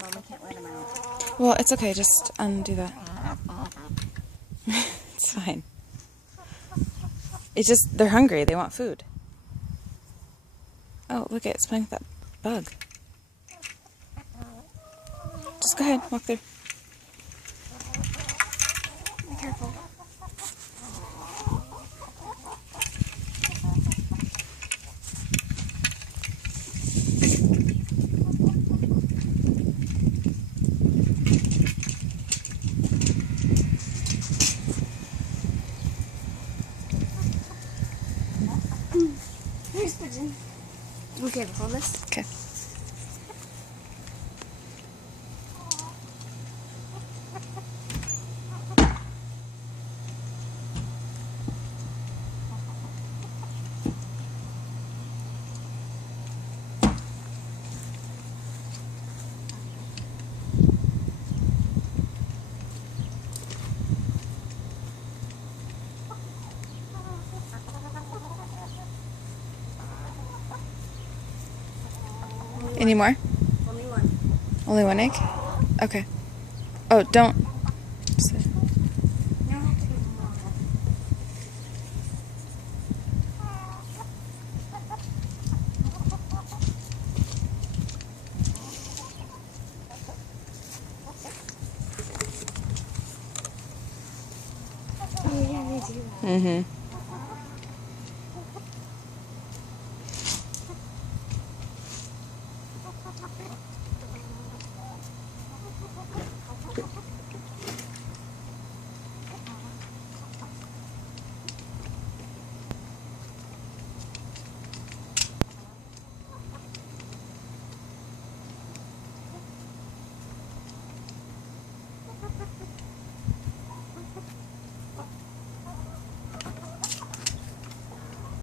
Mama can't let them out. Well, it's okay. Just undo that. It's fine. It's just, they're hungry. They want food. Oh, look, it's playing with that bug. Just go ahead, walk through. Be careful. Here's Pigeon. Okay, hold this. Okay. Any more? Only one. Only one egg? Okay. Oh, don't. Now I have to get the mom. Oh, yeah, they do. Mm-hmm.